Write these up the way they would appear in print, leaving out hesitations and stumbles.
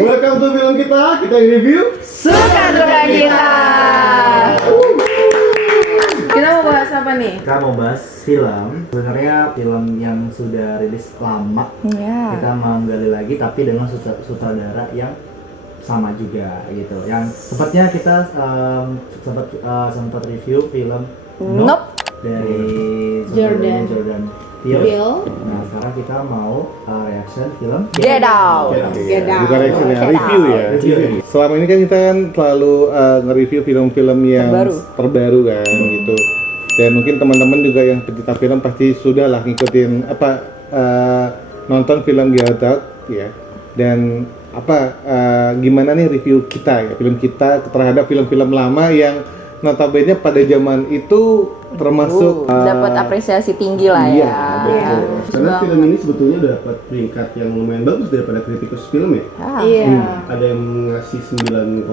Welcome to film kita review Suka-duka kita. Kita mau bahas apa nih? Kita mau bahas film. Sebenarnya film yang sudah rilis lama. Iya. Kita mau gali lagi tapi dengan sutradara yang sama juga gitu. Yang sepertinya kita sempat review film Nope. dari Jordan Peele. Nah, sekarang kita mau reaction film Get Out. Get Out. Bukan reaction ya, review ya. Review. Selama ini kan kita selalu nge-review film-film yang terbaru kan gitu. Dan mungkin teman-teman juga yang pecinta film pasti sudah lah ngikutin nonton film Get Out ya. Dan gimana nih review kita ya, film kita terhadap film-film lama yang notabene pada zaman itu termasuk dapat apresiasi tinggi lah iya, ya. betul. Karena film ini sebetulnya udah dapat peringkat yang lumayan bagus daripada kritikus film ya. Iya. Ada yang ngasih 9,9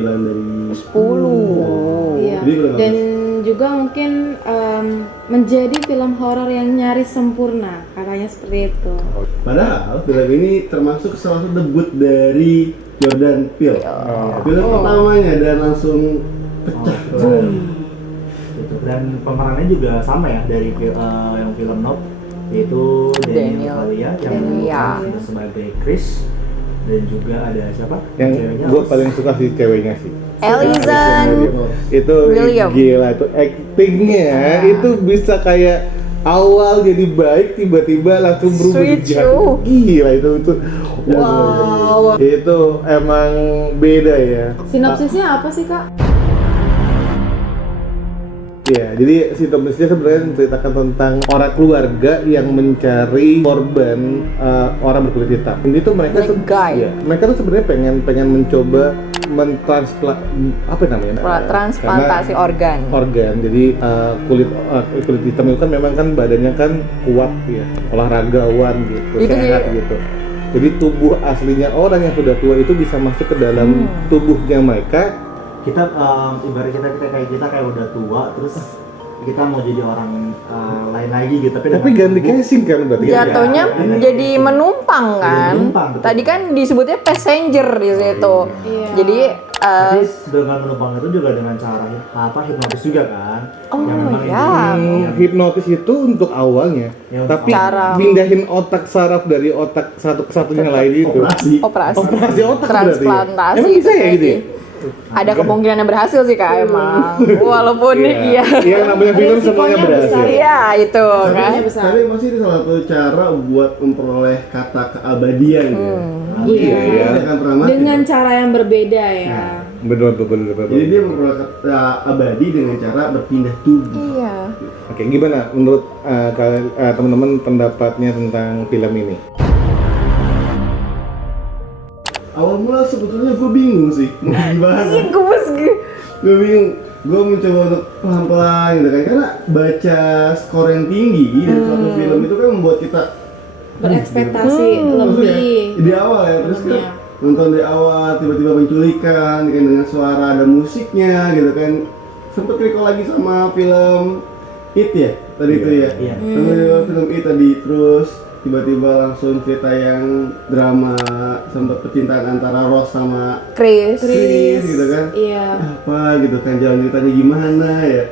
dari 10. Iya. Jadi film Dan bagus. juga mungkin menjadi film horor yang nyaris sempurna, katanya seperti itu. Padahal film ini termasuk salah satu debut dari Jordan Peele. Film pertamanya dan langsung pecah. Gitu. Dan pemerannya juga sama ya dari yang film Nope, yaitu Daniel Kaluuya yang sudah sebagai Chris, dan juga ada siapa? Yang ceweknya gue Rose. paling suka sih ceweknya sih. Ellison Itu William. gila itu actingnya itu bisa kayak awal jadi baik tiba-tiba langsung berubah Switch, jadi jahat. Gila itu Wow. itu emang beda ya. Sinopsisnya apa sih, Kak? Ya, jadi sinopsisnya sebenarnya menceritakan tentang orang keluarga yang mencari korban orang berkulit hitam. Ini tuh mereka mereka tuh sebenarnya pengen mencoba transplantasi organ. Jadi kulit hitam itu kan memang kan badannya kan kuat ya, olahragawan gitu, Itu sehat gitu. Jadi tubuh aslinya orang yang sudah tua itu bisa masuk ke dalam tubuhnya mereka. Kita ibarat kita kayak udah tua terus kita mau jadi orang lain lagi gitu Tapi ganti casing kan berarti. Jatuhnya jadi menumpang kan. menumpang, betul. Tadi kan disebutnya passenger di situ. Iya. Jadi Tapi dengan menumpang itu juga dengan cara hipnotis juga kan. Oh, yang memang iya. intinya- Hipnotis itu untuk awalnya, Ya, tapi cara- pindahin otak saraf dari otak satu ke satunya lain itu. operasi. Operasi otak berarti ya? transplantasi Emang bisa ya terjadi. gitu ya? Ada kemungkinan yang berhasil sih Kak emang. Walaupun iya. Yang namanya film semuanya Resikonya berhasil. besar. Iya, itu kan. besar. Tapi masih itu salah satu cara buat memperoleh kata keabadian ya. Iya. Iya, kan pernah mati. Dengan cara yang berbeda ya. Benar. Jadi dia memperoleh kata abadi dengan cara berpindah tubuh. Iya. Oke, gimana menurut kalian teman-teman pendapatnya tentang film ini? Awal mula sebetulnya gue bingung sih mau gimana. Gue bingung. Gue mencoba untuk pelan-pelan gitu kan, karena baca skor yang tinggi dari suatu film itu kan membuat kita Berekspektasi maksudnya lebih. di awal ya, terus kan nonton di awal tiba-tiba menculikan kan, dengan suara ada musiknya gitu kan. Sempet recall lagi sama film It ya tadi itu ya. Iya. Film It tadi, terus tiba-tiba langsung cerita yang drama sempat percintaan antara Rose sama Chris. Chris gitu kan. Iya. Apa gitu kan, jalan ceritanya gimana ya.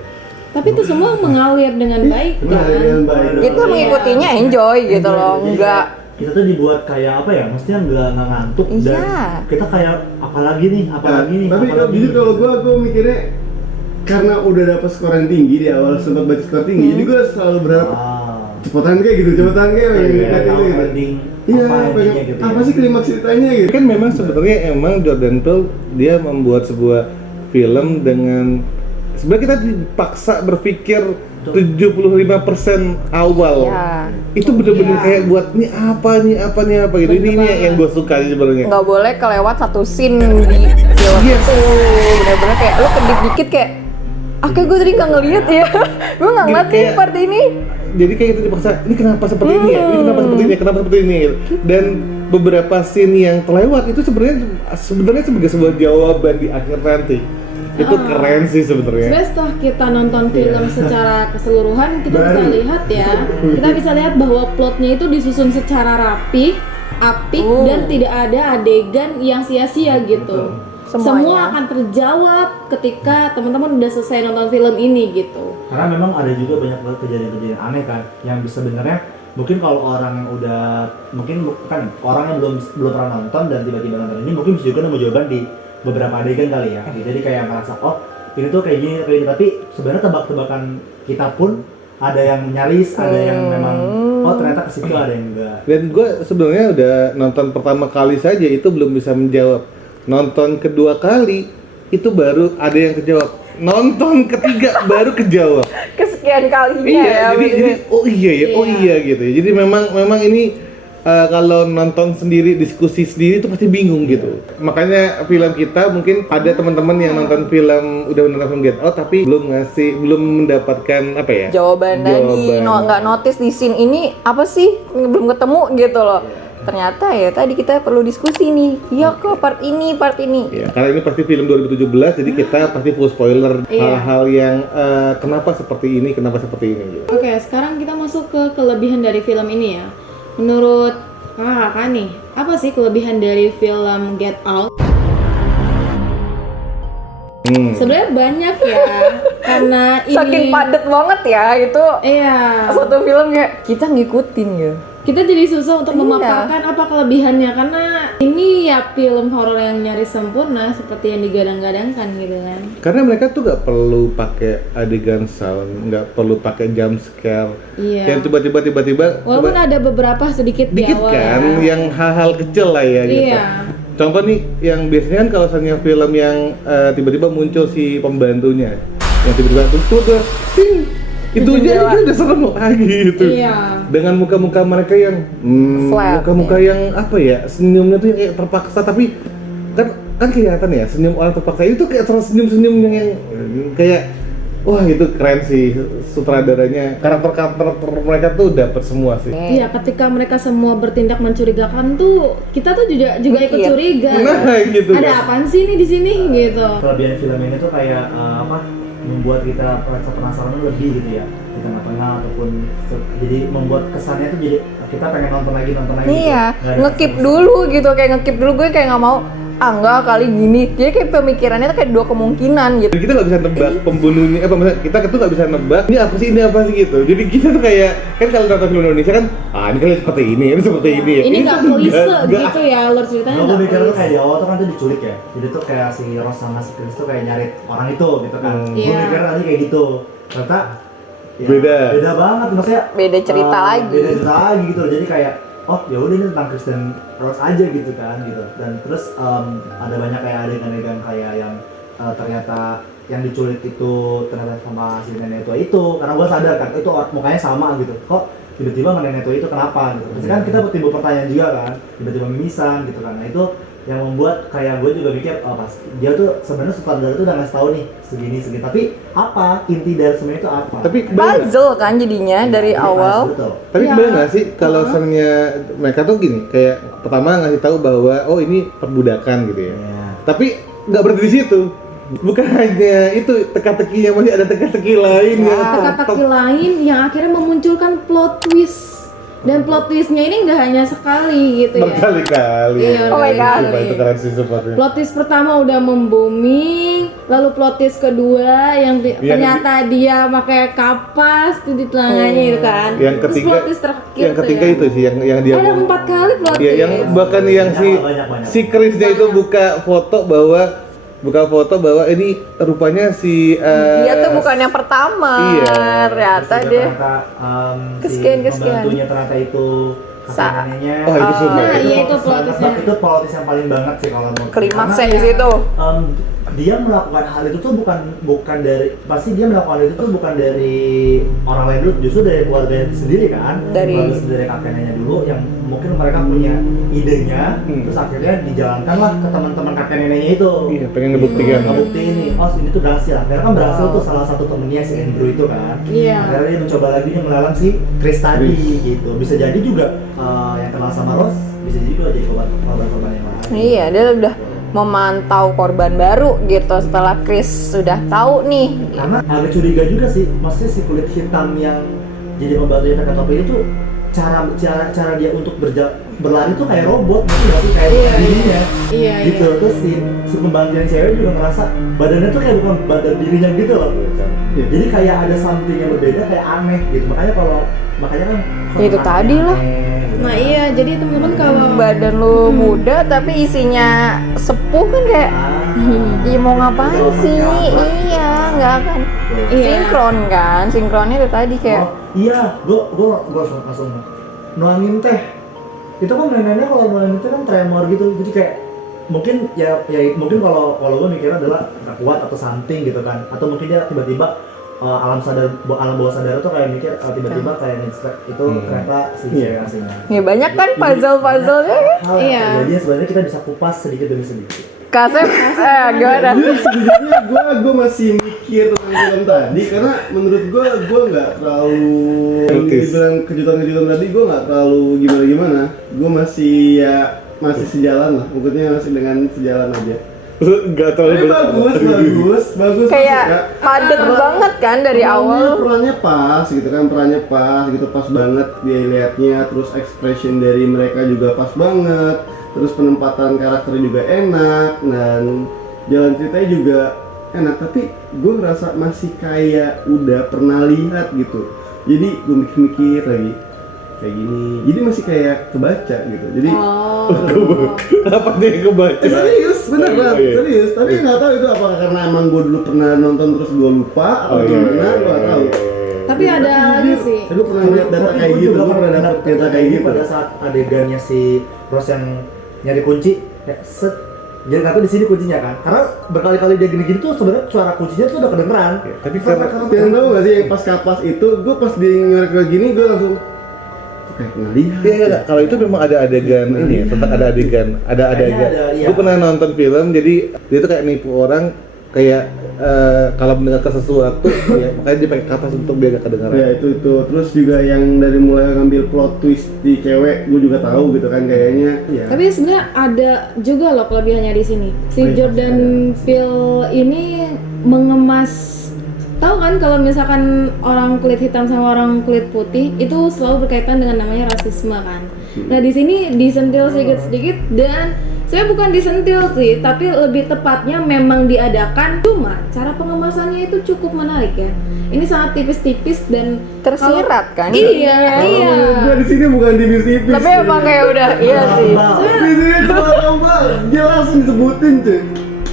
Tapi itu semua mengalir dengan baik Nah, kan? dengan baik. Kita mengikutinya enjoy gitu loh, Jadi enggak kita tuh dibuat kayak apa ya, mestinya nggak ngantuk dan Iya. kita kayak apalagi nih Tapi jujur kalau gue mikirnya karena udah dapet skor yang tinggi di awal, sempat baca skor tinggi, jadi gue selalu berharap cepetan kayak gitu gitu. Iya, apa sih klimaks ceritanya gitu. Kan memang sebenarnya Jordan Peele dia membuat sebuah film dengan sebenarnya kita dipaksa berpikir 75% awal. ya. Itu bener-bener kayak buat nih apa gitu. Ini yang gue suka sih sebenarnya. Nggak boleh kelewat satu scene di film itu. Bener-bener kayak lo kedip dikit kayak kayak gue tadi nggak ngeliat ya. Gue nggak ngeliat nih part ini. Jadi kayak kita dipaksa, ini kenapa seperti ini ya? Ini kenapa seperti ini? Kenapa seperti ini? Dan beberapa scene yang terlewat itu sebenarnya sebagai sebuah jawaban di akhir nanti. Itu keren sih sebenarnya. Sebenarnya setelah kita nonton film secara keseluruhan, kita bisa lihat ya, kita bisa lihat bahwa plotnya itu disusun secara rapi apik Oh. dan tidak ada adegan yang sia-sia gitu. Betul. Semuanya. Semua akan terjawab ketika teman-teman udah selesai nonton film ini gitu. Karena memang ada juga banyak banget kejadian-kejadian aneh kan, yang sebenarnya mungkin kalau orang yang udah mungkin kan orang yang belum pernah nonton dan tiba-tiba nonton ini mungkin bisa juga nemu jawaban di beberapa adegan kali ya. Jadi kayak ngerasa oh ini tuh kayak gini, tapi sebenarnya tebak-tebakan kita pun ada yang nyaris, ada yang memang oh ternyata ke situ, ada yang enggak. Dan gue sebenarnya udah nonton pertama kali saja itu belum bisa menjawab. Nonton kedua kali itu baru ada yang kejawab. Nonton ketiga baru kejawab. Kesekian kalinya Iya, ya. jadi bener. oh iya ya, oh iya gitu. Jadi memang ini kalau nonton sendiri, diskusi sendiri itu pasti bingung gitu. Makanya film kita mungkin ada teman-teman yang nonton film udah nonton film Get Out tapi belum mendapatkan apa ya? Jawaban tadi nggak notice di scene ini apa sih, belum ketemu gitu loh. Ternyata ya tadi kita perlu diskusi nih. Iya kok part ini. Ya, karena ini pasti film 2017 jadi kita pasti full spoiler Iya. hal-hal yang kenapa seperti ini gitu. Oke, sekarang kita masuk ke kelebihan dari film ini ya. Menurut kakak nih, apa sih kelebihan dari film Get Out? Sebenarnya banyak ya, karena ini Saking padat banget ya itu. Iya. Satu film kayak kita ngikutin ya. Kita jadi susah untuk Iya. memaparkan apa kelebihannya karena ini ya film horor yang nyaris sempurna seperti yang digadang-gadangkan gitu kan. Karena mereka tuh nggak perlu pakai adegan sound, nggak perlu pakai jump scare. Iya. Yang tiba-tiba Walaupun ada beberapa sedikit di dikit awal kan, ya. yang hal-hal kecil lah ya gitu. Iya. Contoh nih, yang biasanya kan kalau misalnya film yang tiba-tiba muncul si pembantunya, yang tiba-tiba tuh ting, itu aja udah serem lagi gitu. Iya. Dengan muka-muka mereka yang Flat, muka-muka yang apa ya, senyumnya tuh yang kayak terpaksa tapi kan kelihatan ya senyum orang terpaksa itu kayak senyum-senyum yang kayak wah itu keren sih sutradaranya, karakter mereka tuh dapet semua sih. Iya, ketika mereka semua bertindak mencurigakan tuh kita tuh juga ikut Iya. curiga. Nah, gitu Ada kan. apaan sih nih di sini gitu. Kelebihan film ini tuh kayak membuat kita rasa penasaran lebih gitu ya di tengah-tengah ataupun jadi membuat kesannya tuh jadi kita pengen nonton lagi Iya, gitu. Nggak ada ngekip rasa dulu gitu, kayak ngekip dulu, gue kayak nggak mau enggak kali gini. Jadi kayak pemikirannya tuh kayak dua kemungkinan gitu. Dan kita nggak bisa nebak pembunuhnya, maksudnya kita tuh nggak bisa nebak ini apa sih gitu. Jadi kita tuh kayak kan kalau nonton film Indonesia kan ini kali seperti ini seperti ini. Ini nggak tuh klise nggak- gitu ya, alur ceritanya Gue nggak mikir tuh klise. kayak di awal tuh kan tuh diculik ya, jadi tuh kayak si Rose sama si Chris tuh kayak nyari orang itu gitu kan. Gue Iya. mikir tadi kayak gitu, ternyata ya, beda banget maksudnya. Beda cerita lagi. Beda cerita lagi gitu, jadi kayak oh ya udah ini tentang Chris dan Rose aja gitu kan gitu. Dan terus ada banyak kayak adegan-adegan kayak yang ternyata yang diculik itu ternyata sama si nenek tua itu, karena gue sadar kan itu mukanya sama gitu, kok tiba-tiba sama nenek tua itu kenapa gitu. Pasti kan kita timbul pertanyaan juga kan, tiba-tiba mimisan gitu kan. Nah itu yang membuat kayak gue juga mikir pas dia tuh sebenarnya sutradara tuh udah ngasih tahu nih segini tapi apa inti dari semuanya itu apa. Tapi bener nggak? Puzzle kan jadinya dari Jadi awal. betul. Tapi Ya. bener nggak sih kalau misalnya mereka tuh gini kayak pertama ngasih tahu bahwa oh ini perbudakan gitu ya. Ya. Tapi nggak berhenti di situ. Bukan hanya itu teka-tekinya, masih ada teka-teki lain yang Teka-teki lain yang akhirnya memunculkan plot twist. Dan plot twistnya ini nggak hanya sekali gitu ya. berkali-kali. Iya, Oh my God. Sumpah, itu keren sih sumpah. Plot twist pertama udah membooming, lalu plot twist kedua yang ternyata dia pakai kapas tuh di telanganya gitu kan. Yang Terus ketiga, plot twist terakhir yang tuh ketiga ya. itu sih yang dia Ada 4 kali plot Iya, twist. yang bahkan yang Banyak. si Chrisnya itu buka foto bahwa ini rupanya si Dia tuh bukan yang pertama. Iya. Ternyata Terus juga dia ternyata, Kesekian. si pembantunya ternyata itu neneknya. Oh, itu sumpah. Nah, iya, itu plot twistnya. Itu plot twist yang paling banget sih kalau menurut gue. klimaksnya Karena, di situ. dia melakukan hal itu tuh bukan dari pasti dia melakukan itu tuh bukan dari orang lain dulu, justru dari keluarganya sendiri kan. Dari kakek neneknya dulu yang mungkin mereka punya idenya, terus akhirnya dijalankanlah ke teman-teman kakek neneknya itu. Iya, pengen ngebuktikan. Ngebuktiin nih, oh ini tuh berhasil. Akhirnya kan berhasil tuh salah satu temennya si Andrew itu kan. Iya. Akhirnya dia mencoba lagi dia melawan si Chris tadi gitu. Bisa jadi juga yang kenal sama Rose, bisa jadi juga jadi korban-korban yang lain. Iya, dia udah memantau korban baru gitu setelah Chris sudah tahu nih. Karena agak curiga juga sih, maksudnya si kulit hitam yang jadi pembantunya kakek topi itu cara dia untuk berlari tuh kayak robot gitu nggak sih, kayak dirinya gitu. Terus si pembantu yang cewek juga ngerasa badannya tuh kayak bukan badan dirinya gitu loh. Jadi kayak ada something yang berbeda, kayak aneh gitu. Makanya kan itu tadi lah. Nah iya, jadi teman-teman kalau Badan lu muda tapi isinya sepuh kan kayak iya mau ngapain sih? Iya, nggak akan sinkron kan? Sinkronnya itu tadi kayak iya, gua langsung nuangin teh. Itu kan neneknya kalau nuangin teh kan tremor gitu. Jadi kayak mungkin mungkin kalau gua mikirnya adalah nggak kuat atau something gitu kan. Atau mungkin dia tiba-tiba alam bawah sadar tuh kayak mikir tiba-tiba kayak nge-expect itu ternyata si cewek aslinya. ya banyak kan puzzle-puzzlenya kan? Hal yang terjadi sebenarnya kita bisa kupas sedikit demi sedikit. Kasep, gimana? Sejujurnya gue masih mikir tentang film tadi karena menurut gue nggak terlalu dibilang kejutan-kejutan tadi, gue nggak terlalu gimana. Gue masih sejalan lah, maksudnya masih dengan sejalan aja. Nggak terlalu bagus Kayak padet banget kan dari awal. Perannya pas gitu, pas banget dia liatnya, terus expression dari mereka juga pas banget, terus penempatan karakter juga enak, dan jalan ceritanya juga enak. Tapi gue ngerasa masih kayak udah pernah lihat gitu, jadi gue mikir lagi kayak gini, jadi masih kayak kebaca gitu. Jadi apa nih kebaca? serius, beneran, serius. Tapi nggak tahu itu apakah karena emang gue dulu pernah nonton terus gue lupa atau gimana, gue nggak tahu. tapi ada lagi sih. Gue pernah lihat data kayak gitu, gue pernah dapat data kayak gitu. Pada saat adegannya si Rose yang nyari kunci, kayak set. Jadi nggak tahu di sini kuncinya kan? Karena berkali-kali dia gini-gini tuh sebenarnya suara kuncinya tuh udah kedengeran. Tapi karena Kalian tahu nggak sih yang pas kapas itu, gue pas di nyorek kayak gini, gue langsung kayak ngelihat. iya, kalau itu memang ada adegan ini ya, tempat ada adegan. Iya. Gue pernah nonton film, jadi dia tuh kayak nipu orang, kayak kalau mendengarkan sesuatu, ya, makanya dia pakai kapas untuk biar gak kedengaran. Ya itu. Terus juga yang dari mulai ngambil plot twist di cewek, gue juga tahu gitu kan kayaknya. Ya. Tapi sebenarnya ada juga loh kelebihannya di sini. Si Jordan Peele ini mengemas, tahu kan kalau misalkan orang kulit hitam sama orang kulit putih itu selalu berkaitan dengan namanya rasisme kan. Nah di sini disentil sedikit-sedikit, dan saya bukan disentil sih, tapi lebih tepatnya memang diadakan. Cuma cara pengemasannya itu cukup menarik ya. Ini sangat tipis-tipis dan Tersirat kan? Iya. Gue di sini bukan tipis-tipis. Tapi emang kayak udah iya sih. Di sini coba jelas disebutin cuy.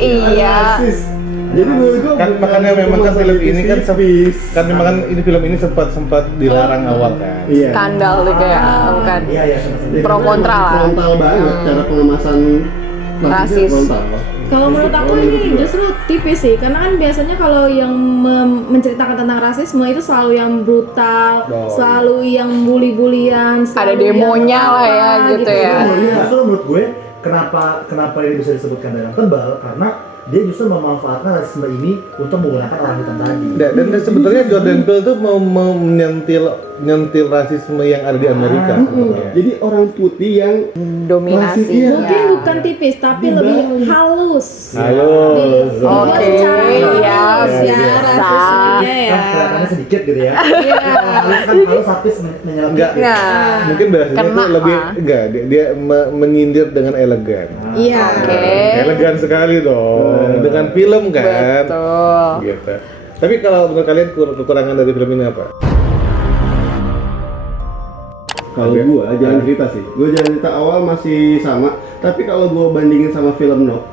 Iya. Rasis. Jadi menurut gue Kan makanya memang kan film ini kan memang kan ini film ini sempat dilarang awal kan. Iya. Skandal tuh kayak bukan. Iya. Pro kontra lah. Frontal banget cara pengemasan rasis. frontal. Kalau menurut aku ini justru tipis sih, karena kan biasanya kalau yang menceritakan tentang rasisme itu selalu yang brutal, selalu yang bully-bulian, Ada selalu demonya yang lah ya apa gitu ya. Justru menurut gue kenapa ini bisa disebutkan dalam tebal, karena dia justru memanfaatkan rasisme ini untuk menggunakan orang hitam tadi. Dan sebetulnya Jordan Peele tuh mau menyentil rasisme yang ada di Amerika sebenarnya. Jadi orang putih yang Dominasi. Rasis, iya. Mungkin bukan tipis, tapi Di lebih Bali. halus. Halus. Oke, Secara halus iya, ya bisa. rasismenya ya. Kan kelihatannya sedikit gitu ya. Iya. Halus tapi menyelami. Enggak. Nah, Mungkin bahasanya kena tuh lebih lah. enggak, dia menyindir dengan elegan. Iya. Oke. Elegan sekali dong dengan film kan. Betul. Gitu. Tapi kalau menurut kalian kekurangan dari film ini apa? Kalau gua jalan cerita sih, gua jalan cerita awal masih sama, tapi kalau gua bandingin sama film Nope,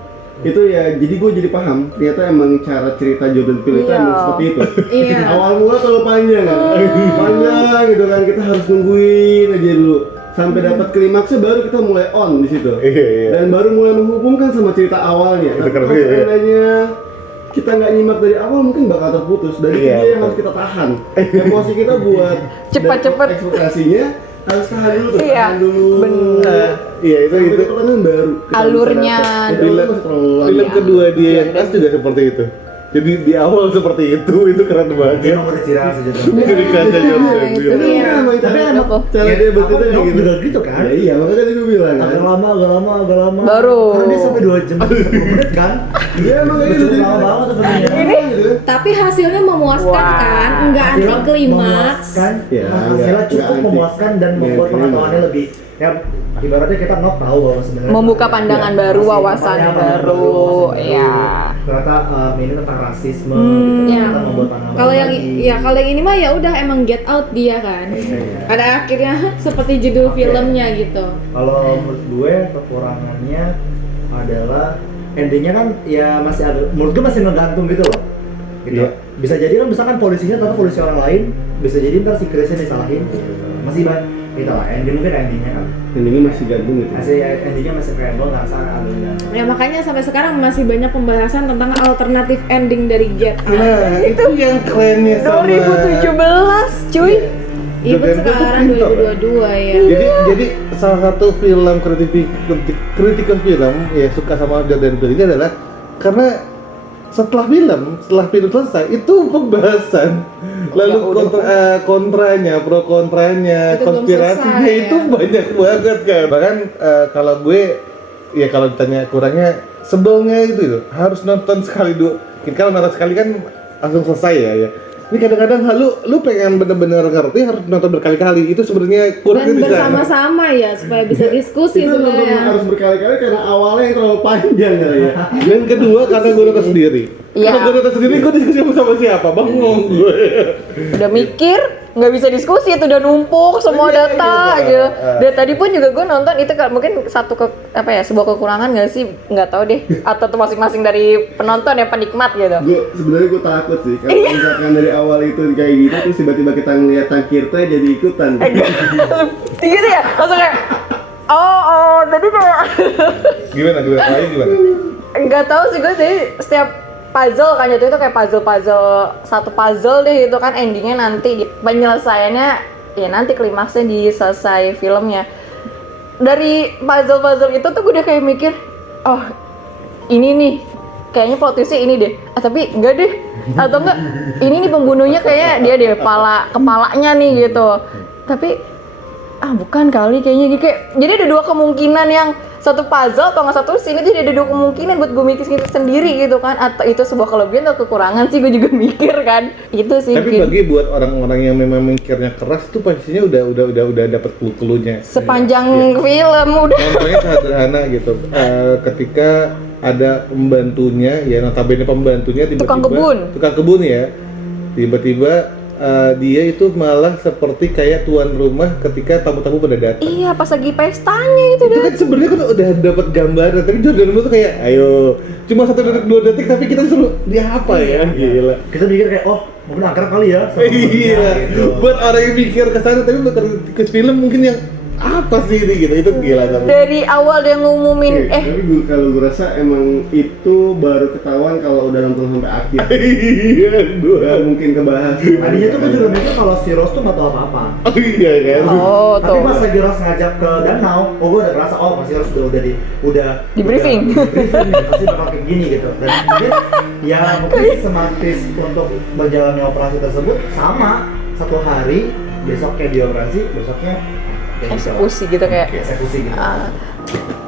itu ya jadi gua jadi paham ternyata emang cara cerita Jordan Peele itu Iya. emang seperti itu. Iya. Awal mula terlalu panjang kan, panjang gitu kan, kita harus nungguin aja dulu sampai dapat klimaksnya baru kita mulai on di situ. Iya. Dan baru mulai menghubungkan sama cerita awalnya. Itu Nah, keren, kalau iya. seandainya kita nggak nyimak dari awal mungkin bakal terputus. Dari Iya, itu yang betul. harus kita tahan. Emosi kita buat Cepet-cepet. dan ekspektasinya harus tahan dulu tuh, Iya, tahan dulu. bener. Iya itu Sampai pertanyaan baru. Kita Alurnya. bisa dapet. Jadi Film- awal masih terlalu lama. Film kedua dia yang khas juga seperti itu. Jadi di awal seperti itu keren Dia banget. nomor ciri khas aja. Jadi kaca Jordan itu Peele. dia. Iya, emang Tapi cara emang cara Ya, dia bercerita apa, kayak Nope gitu. juga gitu kan? Ya, iya, makanya tadi gue bilang kan. Agak lama. Baru. Karena dia sampai 2 jam 10 menit kan? Dia emang kayak gitu. Lama banget tuh filmnya. Ini Tapi hasilnya memuaskan Wah. kan, nggak anti Hasilnya klimaks. memuaskan, Ya, hasilnya nggak cukup anti. memuaskan dan membuat Nggak pengetahuannya lebih ya ibaratnya kita tahu bahwa sebenarnya Membuka pandangan baru, masih wawasan namanya baru, wawasan ya. ternyata ini tentang rasisme gitu, Ya. ternyata membuat pandangan Kalau yang lagi. kalau yang ini mah ya udah emang Get Out dia kan. Iya. Ada akhirnya seperti judul Oke. filmnya gitu. Kalau menurut gue kekurangannya adalah endingnya kan ya masih ada, menurut gue masih ngegantung gitu loh. Gitu. Iya. Bisa jadi kan misalkan polisinya atau polisi orang lain, bisa jadi ntar si Chrisnya disalahin. Masih banyak gitu lah. Ending mungkin endingnya kan. Endingnya masih gantung gitu. Masih endingnya masih kayak gue ngerasa agak gantung. Ya makanya sampai sekarang masih banyak pembahasan tentang alternatif ending dari Get Out. Nah, itu yang kerennya sama 2017 cuy. Even Jordan Peele tuh sekarang pintar, 2022 ya. Jadi salah satu film kritikan film ya suka sama Jordan Peele ini adalah karena setelah film selesai itu pembahasan lalu kontranya, pro kontranya, Itu belum konspirasinya selesai, itu ya. banyak banget kan. Bahkan kalau gue ya kalau ditanya kurangnya sebelnya itu harus nonton sekali dua. Kalau nonton sekali kan langsung selesai ya. Ini kadang-kadang lu pengen bener-bener ngerti harus nonton berkali-kali. Itu sebenarnya kurang Dan di sana. bersama-sama ya supaya bisa diskusi Itu nonton sebenarnya. harus berkali-kali karena awalnya yang terlalu panjang kali ya. Dan kedua karena gue nonton sendiri. Iya. Kalau gue nonton sendiri gue diskusi sama siapa? Bengong gue. Udah mikir, nggak bisa diskusi itu udah numpuk semua Iya, data iya. gitu. Dan tadi pun juga gue nonton itu mungkin sebuah kekurangan nggak sih, nggak tahu deh. Atau tuh masing-masing dari penonton ya penikmat gitu. Sebenarnya gue takut sih kalau misalkan dari awal itu kayak gitu terus tiba-tiba kita ngeliat Tangkirta jadi ikutan. Gitu ya, langsung kayak tadi kayak Gimana? Lain gimana? nggak tahu sih gue jadi setiap puzzle kan itu kayak puzzle satu puzzle deh itu kan endingnya nanti penyelesaiannya ya nanti klimaksnya di selesai filmnya. Dari puzzle itu tuh gue udah kayak mikir ini nih kayaknya plot twistnya ini deh tapi enggak deh atau enggak ini nih pembunuhnya kayaknya dia deh kepalanya nih gitu tapi bukan kali kayaknya gitu. Kayak jadi ada dua kemungkinan yang satu puzzle atau nggak satu scene itu ada dua kemungkinan buat gue mikir sendiri gitu kan atau itu sebuah kelebihan atau kekurangan sih gue juga mikir kan itu sih. Tapi bagi buat orang-orang yang memang mikirnya keras tuh pastinya udah dapat clue-nya. sepanjang film udah Contohnya sederhana gitu. Ketika ada pembantunya ya notabene pembantunya tiba-tiba tukang kebun ya. Tiba-tiba dia itu malah seperti kayak tuan rumah ketika tamu-tamu pada datang. iya pas lagi pestanya itu Itu deh kan sebenarnya kan udah dapat gambaran, tapi Jordan Peele tuh kayak ayo cuma 1 detik 2 detik tapi kita disuruh dia apa ya gila. Kita mikir kayak mungkin akrab kali ya sama Iya, temennya, gitu. buat orang yang mikir ke sana tapi buat ke film mungkin yang apa sih ini gitu itu gila tapi. dari awal dia ngumumin Tapi kalau gue rasa emang itu baru ketahuan kalau udah nonton sampai akhir. Iya, Gak mungkin kebahas. Tadinya tuh gue juga mikir kalau si Rose tuh nggak tahu apa-apa. Oh iya kan. Tapi tuh pas lagi Rose ngajak ke danau, gue udah merasa masih Rose udah Di briefing. pasti bakal kayak gini gitu. Dan mungkin ya mungkin sistematis untuk berjalannya operasi tersebut sama 1 hari besoknya dioperasi, besoknya eksekusi gitu kayak eksekusi gitu.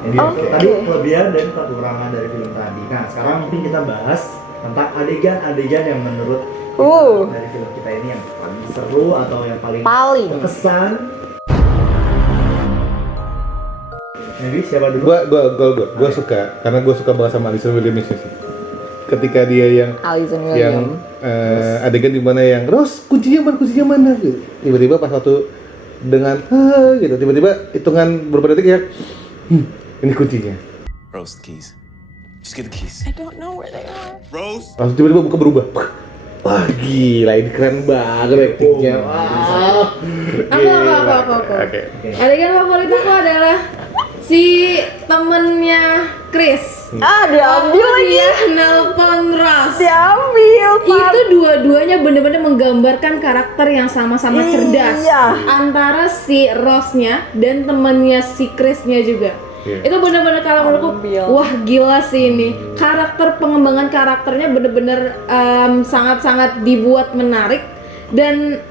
Jadi Oke. tadi kelebihan dan kekurangan dari film tadi. Nah sekarang mungkin kita bahas tentang adegan-adegan yang menurut kita dari film kita ini yang paling seru atau yang paling berkesan. Jadi siapa dulu? Gua suka karena gua suka banget sama Alison Williams sih. Ketika dia yang Alison yang Williams adegan di mana yang Rose kuncinya mana gitu. Tiba-tiba pas waktu dengan gitu tiba-tiba hitungan beberapa detik ya ini kuncinya. Rose, the keys. Just get the keys. I don't know where they are. Rose. Langsung tiba-tiba buka berubah. Wah gila ini keren banget actingnya. Wah. Aku. Oke. Adegan favorit aku adalah si temennya Chris. Diambil lagi Dia nelpon Ross. diambil Itu dua-duanya bener-bener menggambarkan karakter yang sama-sama cerdas antara si Ross-nya dan temennya si Chris-nya juga. Itu bener-bener kalau menurutku wah gila sih ini karakter pengembangan karakternya bener-bener sangat-sangat dibuat menarik dan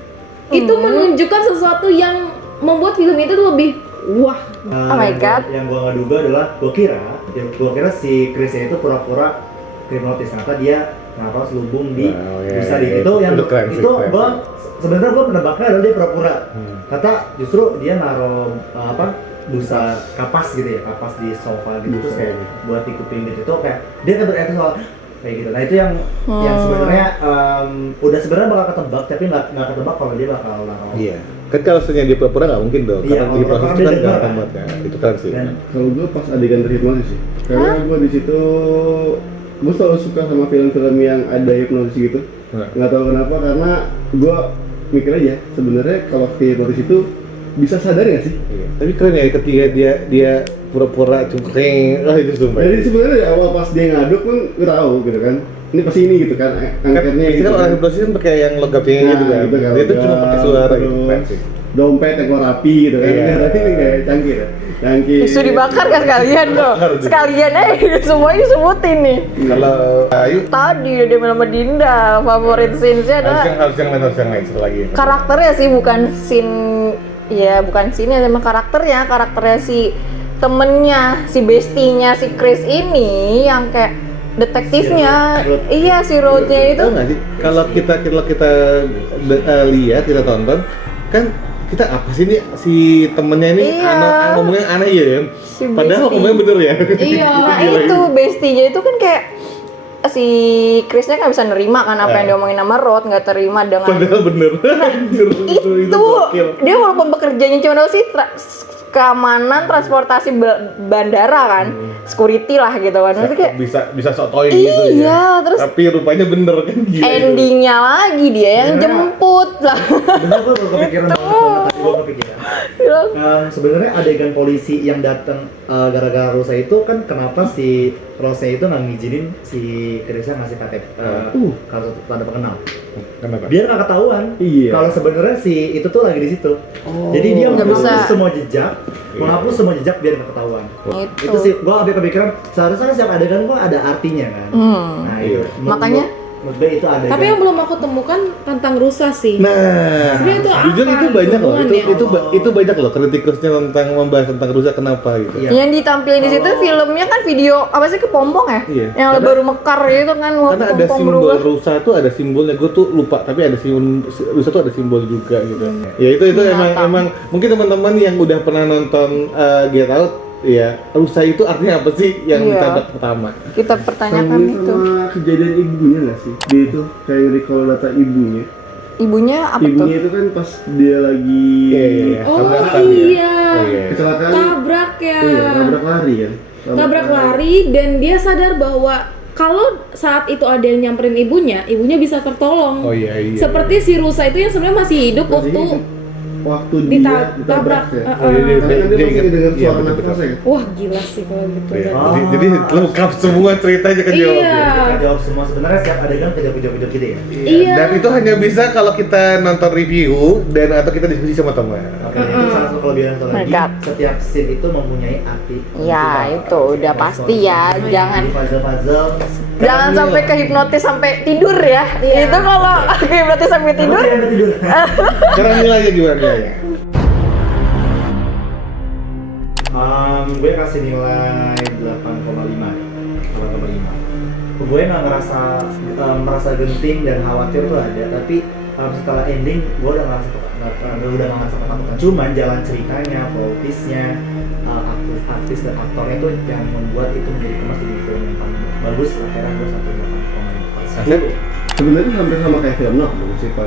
itu menunjukkan sesuatu yang membuat film itu tuh lebih wah. Oh my God. Yang gua nggak duga adalah gua kira si Chris itu pura-pura kriminal ternyata dia kenapa harus lubung di iya, busa iya, itu yang itu keren sih, itu keren. gua sebenarnya gua menebaknya adalah dia pura-pura kata justru dia naruh busa kapas gitu ya, kapas di sofa gitu terus kayak buat di kuping gitu itu kayak dia kan bereaksi soal kayak gitu. Nah itu yang sebenarnya udah sebenarnya bakal ketebak tapi nggak ketebak kalau dia bakal naruh. Iya. Kan kalau misalnya dia pura-pura nggak mungkin dong, Iya, karena di proses kalau itu kan dia gampang dengar, banget ya. Itu kan sih. Dan Kalau gue pas adegan terhipnotis sih, karena gue di situ gue selalu suka sama film-film yang ada hipnotis gitu. Nggak tahu kenapa, karena gue mikir aja sebenarnya kalau hipnotis itu bisa sadar nggak sih? Iya. Tapi keren ya ketika dia pura-pura cungkring, itu sumpah. Jadi sebenarnya dari awal pas dia ngaduk pun gue tahu gitu kan, ini pasti ini gitu kan, angkernya Itu gitu kan orang kan. hipnosis kan pakai yang logatnya gitu kan. Gitu kan. Dia tuh cuma pakai suara gitu, Terus keren sih. dompet yang keluar api gitu kan. Iya. Tapi ini kayak canggih ya. Canggih. Tisu dibakar kan sekalian tuh. Sekalian semuanya disebutin nih. Kalau Ayu Tadi udah dia sama Dinda, favorit scenes-nya adalah harus yang lain satu lagi. karakternya sih, bukan scene ya, bukan scene sama karakternya si temennya, si bestinya si Chris ini yang kayak detektifnya. Iya, si Road-nya itu. Tahu nggak sih kalau kita lihat, kita tonton kan kita apa sih ini si temennya ini Iya. ngomongnya aneh ya, Si padahal bestie. ngomongnya bener ya. Iya. Nah Gila, itu bestinya itu kan kayak si Chrisnya nggak bisa nerima kan apa yang diomongin sama Rod, nggak terima dengan Padahal bener. itu gokil. dia walaupun pekerjaannya cuma apa sih keamanan transportasi bandara kan, security lah gitu kan, maksudnya kayak bisa sotoy gitu ya. iya, terus Tapi rupanya bener kan gila. endingnya lagi dia yang jemput lah. bener gua baru kepikiran banget gua kepikiran. Sebenarnya adegan polisi yang datang gara-gara Rosa itu kan kenapa si Rosa itu nggak ngizinin si Chrisnya ngasih KTP kartu tanda pengenal. Kenapa? Biar nggak ketahuan. Iya. Kalau sebenarnya si itu tuh lagi di situ. Jadi dia Nggak menghapus bisa. semua jejak, menghapus semua jejak biar nggak ketahuan. Itu. Itu sih gua sampai kepikiran seharusnya kan setiap adegan gua ada artinya kan. Nah itu. Makanya menurut gue itu adegan. Tapi yang belum aku temukan tentang rusa sih. Nah, Sebenarnya itu jujur apa itu banyak loh. hubungannya? Itu banyak loh kritikusnya tentang membahas tentang rusak kenapa gitu. Iya. yang ditampilin di situ filmnya kan video apa sih, kepompong ya? Iya. Yang Karena- baru mekar itu kan, Karena ada kepompong simbol berubah. rusa tuh, ada simbolnya, gue tuh lupa, tapi ada simbol rusa tuh ada simbol juga gitu. Ya itu emang mungkin teman-teman yang udah pernah nonton Get Out, ya rusa itu artinya apa sih yang Iya. ditabrak pertama? Kita pertanyakan Sama itu. kejadian ibunya nggak sih? Dia itu kayak recall data ibunya. Ibunya apa tuh? Ibunya itu kan pas dia lagi Iya. Oh Tabrakan ya. iya. Oh iya. kecelakaan. Tabrak ya. Iya, tabrak lari kan. Tabrak lari dan dia sadar bahwa kalau saat itu ada yang nyamperin ibunya bisa tertolong. Oh iya. Seperti si rusa itu yang sebenarnya masih hidup Waktu dia ditabrak ya. Ditabrak. Oh, iya, Karena kan dia masih dengar iya, suara betul-betul. nafasnya kan. Wah gila sih kalau gitu. Iya. berarti. Jadi lengkap semua ceritanya kejawab. Iya. Kita jawab semua sebenarnya setiap adegan kejawab gitu ya. Iya. Dan itu hanya bisa kalau kita nonton review dan atau kita diskusi sama teman. Oke, itu salah satu kelebihan satu lagi. Mantap. Setiap scene itu mempunyai arti. Ya itu udah pasti ya, jangan Di puzzle-puzzle. jangan sampai ke hipnotis sampai tidur ya. Itu kalau ke hipnotis sampai tidur. Tidur. Sekarang nilainya gimana nilainya? Gue kasih nilai 8,5. 8,5. Gue nggak merasa genting dan khawatir tuh ada, tapi setelah ending gue udah nggak ngerasa ketakutan. Cuman jalan ceritanya, plot twist-nya, artis dan aktornya tuh yang membuat itu menjadi kemas jadi film yang paling bagus. Akhirnya gue 1,8,5. Sebenarnya hampir sama kayak film Nok sih Pak.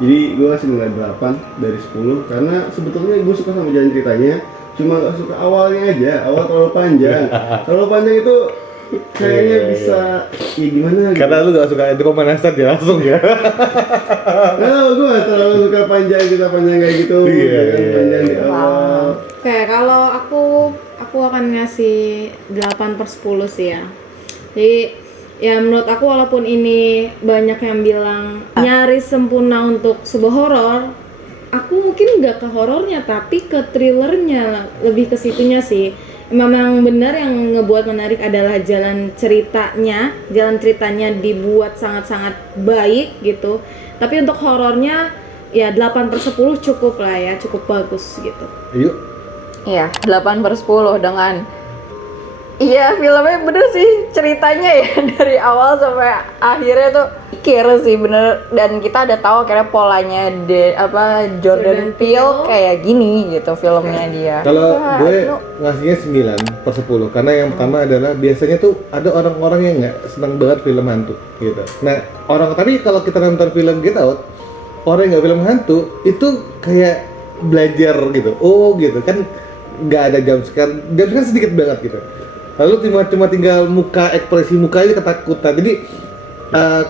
Jadi gue kasih nilai 8 dari 10 karena sebetulnya gue suka sama jalan ceritanya, cuma gak suka awalnya aja. Awal terlalu panjang. Terlalu panjang itu kayaknya bisa ya gimana gitu. Karena lu gak suka itu pemanasan ya langsung ya. Nah, gue gak terlalu suka panjang kayak gitu. Iya, Jangan iya, panjang di iya. awal. Oke, kalau aku akan ngasih 8/10 sih ya. Jadi ya menurut aku walaupun ini banyak yang bilang nyaris sempurna untuk sebuah horor, aku mungkin nggak ke horornya tapi ke thrillernya, lebih ke situnya sih. Memang benar yang ngebuat menarik adalah jalan ceritanya dibuat sangat-sangat baik gitu. Tapi untuk horornya ya 8/10 cukup lah ya, cukup bagus gitu. Yuk. Iya, 8/10 dengan Iya, filmnya bener sih ceritanya ya dari awal sampai akhirnya tuh mikir sih bener, dan kita ada tahu akhirnya polanya Jordan Peele kayak gini gitu filmnya dia. Kalau Wah, gue itu ngasihnya 9/10 karena yang pertama adalah biasanya tuh ada orang-orang yang nggak senang banget film hantu gitu. Nah tapi kalau kita nonton film Get Out, orang yang nggak film hantu itu kayak belajar gitu. Oh gitu kan, nggak ada jump scare sedikit banget gitu. Lalu cuma tinggal ekspresi mukanya ketakutan. Jadi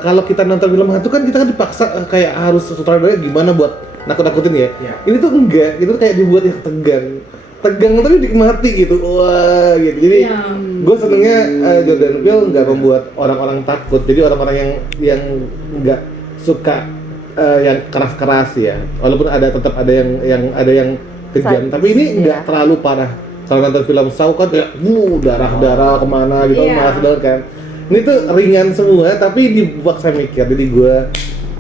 kalau kita nonton film hantu kan kita kan dipaksa kayak harus sutradaranya gimana buat nakut-nakutin ya. Iya. Ini tuh enggak, itu tuh kayak dibuat yang tegang tapi dinikmati gitu. Wah gitu. Jadi gue senengnya Jordan Peele nggak membuat orang-orang takut. Jadi orang-orang yang nggak suka yang keras-keras ya. Walaupun tetap ada yang kejam, tapi ini nggak terlalu parah. Kalau nonton film Saw kan kayak darah-darah kemana gitu, malas banget kan. Ini tuh ringan semua tapi dibuat saya mikir. Jadi gue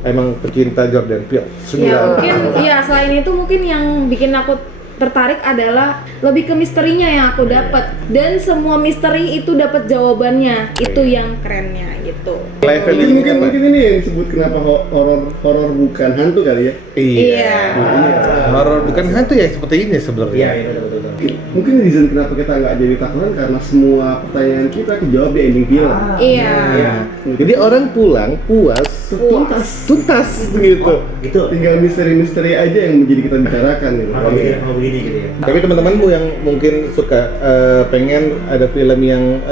emang pecinta Jordan Peele. Ya mungkin selain itu mungkin yang bikin aku tertarik adalah lebih ke misterinya yang aku dapat, dan semua misteri itu dapat jawabannya. Itu yang kerennya gitu. Live value Mungkin ini yang disebut kenapa horor bukan hantu kali ya. Iya. Horor bukan hantu ya seperti ini sebenarnya. Iya, betul. Mungkin reason kenapa kita nggak jadi takutan karena semua pertanyaan kita dijawab di ending film. Iya. Jadi orang pulang puas, tuntas gitu. Gitu. Tinggal misteri-misteri aja yang menjadi kita bicarakan gitu. Mau begini gitu ya. Tapi teman-temanmu yang mungkin suka pengen ada film yang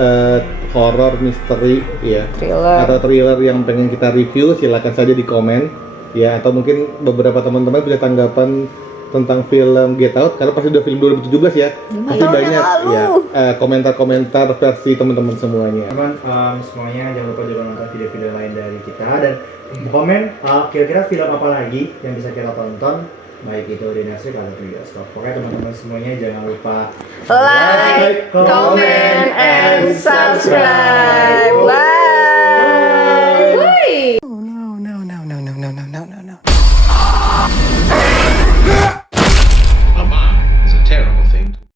horor, misteri ya, Thriller. atau thriller yang pengen kita review, silakan saja di komen ya, atau mungkin beberapa teman-teman punya tanggapan tentang film Get Out karena pasti udah film 2017 ya. Pasti tahun banyak yang lalu. ya komentar-komentar versi teman-teman semuanya. Teman semuanya jangan lupa juga nonton video-video lain dari kita dan komen kira-kira film apa lagi yang bisa kita tonton, baik itu di Netflix atau di bioskop. Pokoknya teman-teman semuanya jangan lupa Like, comment, and subscribe.